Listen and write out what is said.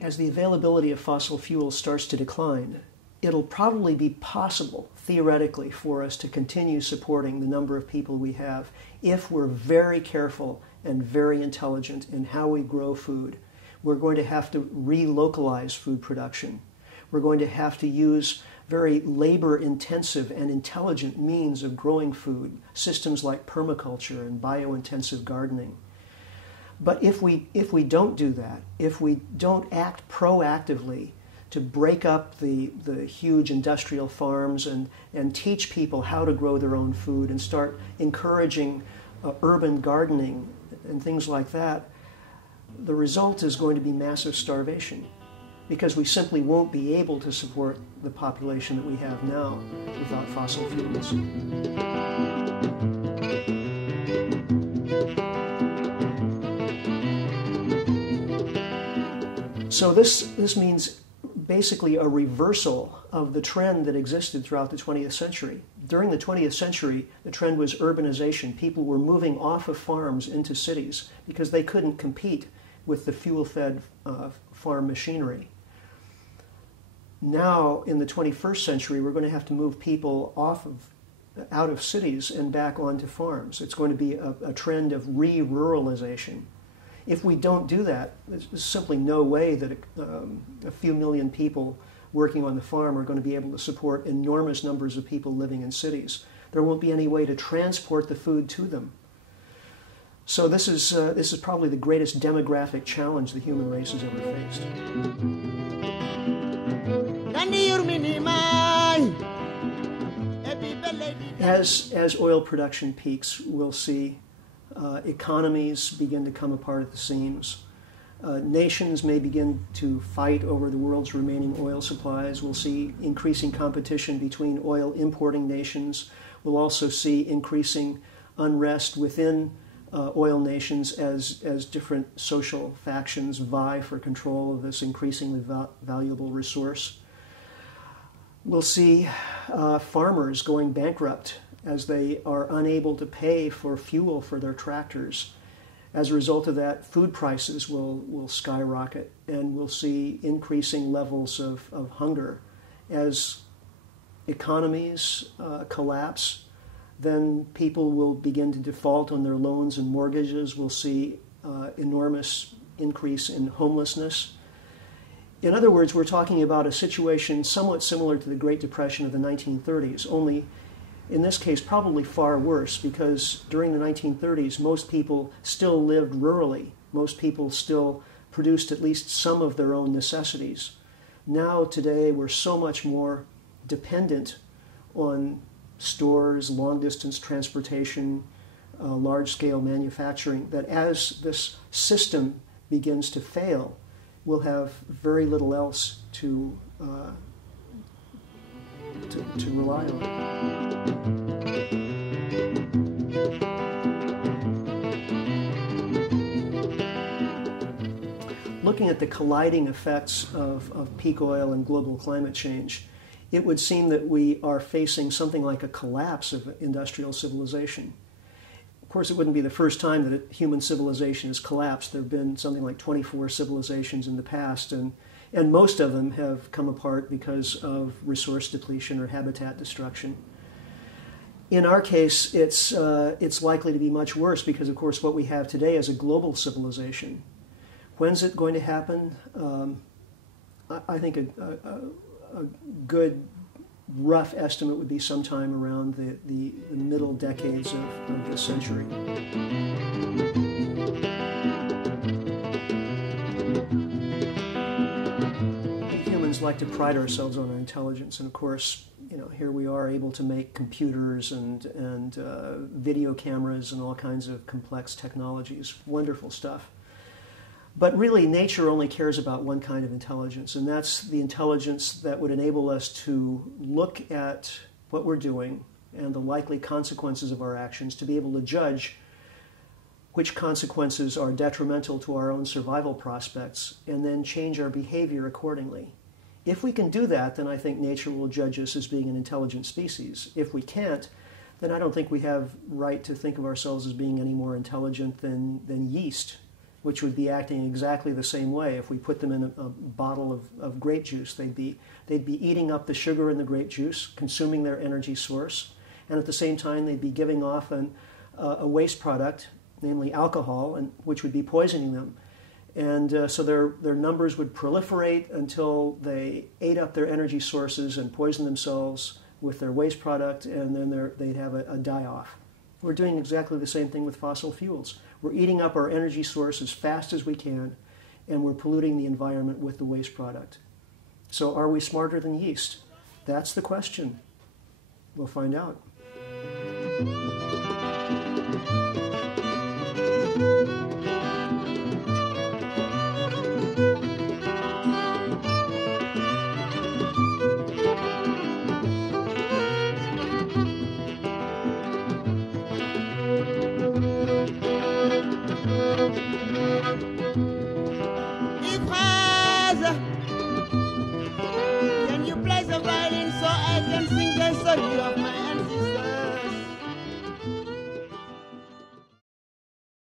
As the availability of fossil fuels starts to decline, it'll probably be possible, theoretically, for us to continue supporting the number of people we have if we're very careful and very intelligent in how we grow food. We're going to have to relocalize food production. We're going to have to use very labor-intensive and intelligent means of growing food, systems like permaculture and bio-intensive gardening. But if we don't do that, if we don't act proactively to break up the huge industrial farms and teach people how to grow their own food and start encouraging urban gardening and things like that, the result is going to be massive starvation, because we simply won't be able to support the population that we have now without fossil fuels. So this means basically a reversal of the trend that existed throughout the 20th century. During the 20th century, the trend was urbanization. People were moving off of farms into cities because they couldn't compete with the fuel-fed farm machinery. Now, in the 21st century, we're going to have to move people out of cities and back onto farms. It's going to be a trend of re-ruralization. If we don't do that, there's simply no way that a few million people working on the farm are going to be able to support enormous numbers of people living in cities. There won't be any way to transport the food to them. So this is probably the greatest demographic challenge the human race has ever faced. As oil production peaks, we'll see economies begin to come apart at the seams. Nations may begin to fight over the world's remaining oil supplies. We'll see increasing competition between oil importing nations. We'll also see increasing unrest within oil nations as different social factions vie for control of this increasingly valuable resource. We'll see farmers going bankrupt as they are unable to pay for fuel for their tractors. As a result of that, food prices will skyrocket, and we'll see increasing levels of hunger. As economies collapse, then people will begin to default on their loans and mortgages. We'll see enormous increase in homelessness. In other words, we're talking about a situation somewhat similar to the Great Depression of the 1930s, only in this case probably far worse, because during the 1930s most people still lived rurally. Most people still produced at least some of their own necessities. Now, today, we're so much more dependent on stores, long-distance transportation, large-scale manufacturing, that as this system begins to fail, we'll have very little else to rely on. Looking at the colliding effects of peak oil and global climate change, it would seem that we are facing something like a collapse of industrial civilization. Of course, it wouldn't be the first time that human civilization has collapsed. There have been something like 24 civilizations in the past, and most of them have come apart because of resource depletion or habitat destruction. In our case, it's likely to be much worse because, of course, what we have today is a global civilization. When's it going to happen? I think a good rough estimate would be sometime around the middle decades of this century. Humans like to pride ourselves on our intelligence, and of course, here we are able to make computers and video cameras and all kinds of complex technologies. Wonderful stuff. But really, nature only cares about one kind of intelligence, and that's the intelligence that would enable us to look at what we're doing and the likely consequences of our actions, to be able to judge which consequences are detrimental to our own survival prospects, and then change our behavior accordingly. If we can do that, then I think nature will judge us as being an intelligent species. If we can't, then I don't think we have right to think of ourselves as being any more intelligent than yeast, which would be acting exactly the same way. If we put them in a bottle of grape juice, they'd be eating up the sugar in the grape juice, consuming their energy source, and at the same time they'd be giving off a waste product, namely alcohol, which would be poisoning them. And so their numbers would proliferate until they ate up their energy sources and poisoned themselves with their waste product, and then they'd have a die-off. We're doing exactly the same thing with fossil fuels. We're eating up our energy source as fast as we can, and we're polluting the environment with the waste product. So are we smarter than yeast? That's the question. We'll find out. Can you play the violin so I can sing the song of my